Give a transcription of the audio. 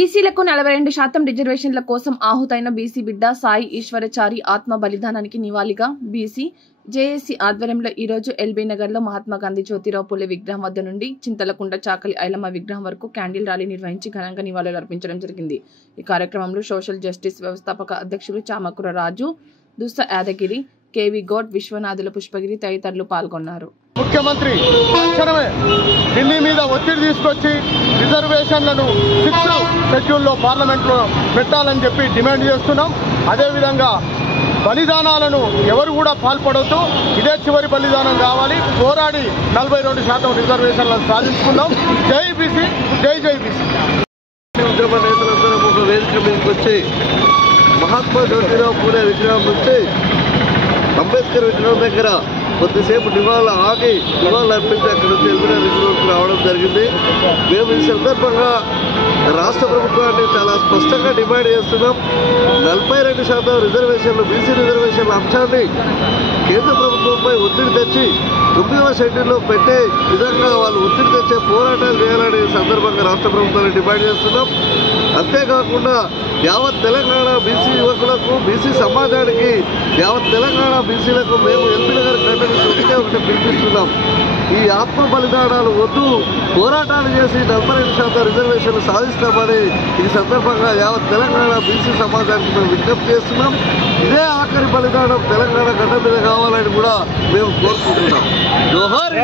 బీసీలకు 42% రిజర్వేషన్ల కోసం ఆహుతైన బీసీ బిడ్డ సాయి ఈశ్వరచారి ఆత్మ బలిదానానికి నివాళిగా బీసీ జేఏసీ ఆధ్వర్యంలో ఈ రోజు ఎల్బీ నగర్ లో మహాత్మా గాంధీ జ్యోతిరావు పూలే విగ్రహం వద్ద నుండి చింతలకుంట చాకలి ఐలమ్మ విగ్రహం వరకు క్యాండిల్ ర్యాలీ నిర్వహించి ఘనంగా నివాళులు అర్పించడం జరిగింది। ఈ కార్యక్రమంలో సోషల్ జస్టిస్ వ్యవస్థాపక అధ్యక్షులు చామకుర రాజు, దుస్స యాదగిరి, కేవి గౌడ్, విశ్వనాథుల పుష్పగిరి తదితరులు పాల్గొన్నారు। ముఖ్యమంత్రి తక్షణమే ఢిల్లీ మీద ఒత్తిడి తీసుకొచ్చి రిజర్వేషన్లను 6th షెడ్యూల్లో పార్లమెంట్లో పెట్టాలని చెప్పి డిమాండ్ చేస్తున్నాం। అదేవిధంగా బలిదానాలను ఎవరు కూడా పాల్పడవద్దు, ఇదే చివరి బలిదానం కావాలి, పోరాడి 42% రిజర్వేషన్లను సాధించుకుందాం। జై బీసీ, జై జై బీసీ। ఉద్యమ నేతలందరూ ఒక వేదిక మీదకి వచ్చి మహాత్మా జ్యోతిరావు పూలే విగ్రహం నుంచి అంబేద్కర్ విగ్రహం దగ్గర కొద్దిసేపు నివాళులు అర్పించి అక్కడ నుంచి ఎల్బీ విగ్రహంకి రావడం జరిగింది। మేము ఈ సందర్భంగా రాష్ట్ర ప్రభుత్వాన్ని చాలా స్పష్టంగా డిమాండ్ చేస్తున్నాం। 42% రిజర్వేషన్లు, బీసీ రిజర్వేషన్ల అంశాన్ని కేంద్ర ప్రభుత్వంపై ఒత్తిడి తెచ్చి 9వ షెడ్యూల్లో పెట్టే విధంగా వాళ్ళు ఒత్తిడి తెచ్చే పోరాటాలు చేయాలని సందర్భంగా రాష్ట్ర ప్రభుత్వాన్ని డిమాండ్ చేస్తున్నాం। అంతేకాకుండా యావత్ తెలంగాణ బీసీ యువకులకు, బీసీ సమాజానికి, యావత్ తెలంగాణ బీసీలకు మేము ఎల్బీ నగర్ గడ్డ నుంచి ఒకటి పిలిపిస్తున్నాం। ఈ ఆత్మ బలిదానాలు వద్దు, పోరాటాలు చేసి 42% రిజర్వేషన్లు సాధిస్తామని ఈ సందర్భంగా యావత్ తెలంగాణ బీసీ సమాజానికి మేము విజ్ఞప్తి చేస్తున్నాం। ఇదే ఆఖరి బలిదానం తెలంగాణ గడ్డ మీద కావాలని కూడా మేము కోరుకుంటున్నాం। జోహార్.